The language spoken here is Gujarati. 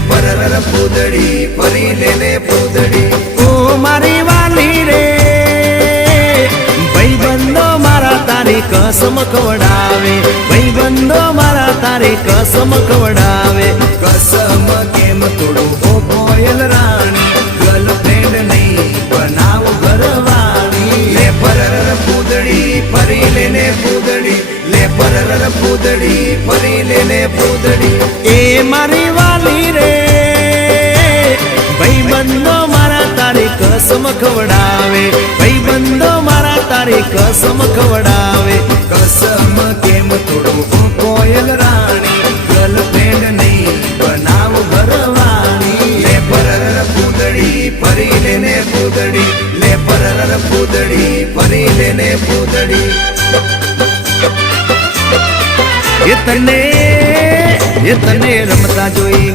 પરર પૂદડી ફરી લેને પૂદડી ઓ મારી વાલી રે ભાઈબંધો મારા તારી કસમ ખવડાવે ભાઈબંધો મારા તારી કસમ ખવડાવે કસમ કેમ તોડું ઓ કોયલ રાણી ગર્લફ્રેન્ડ નહીં બનાવ ઘરવાળી લે પરર પૂદડી ફરી લેને પૂદડી લે પરર પૂદડી ફરી લેને પૂદડી એ મારી વાલી રે ભાઈબંધો મારા તારી કસમ ખવડાવે ભાઈબંધો મારા તારી કસમ ખવડાવે કસમ કેમ તોડું ઓ કોયલ રાણી ગર્લફ્રેન્ડ નહીં બનાવ ઘરવાળી લે પરર પૂદડી ફરી લેને પૂદડી લે પરર પૂદડી ફરી લેને પૂદડી એ તને રમતા જોઈ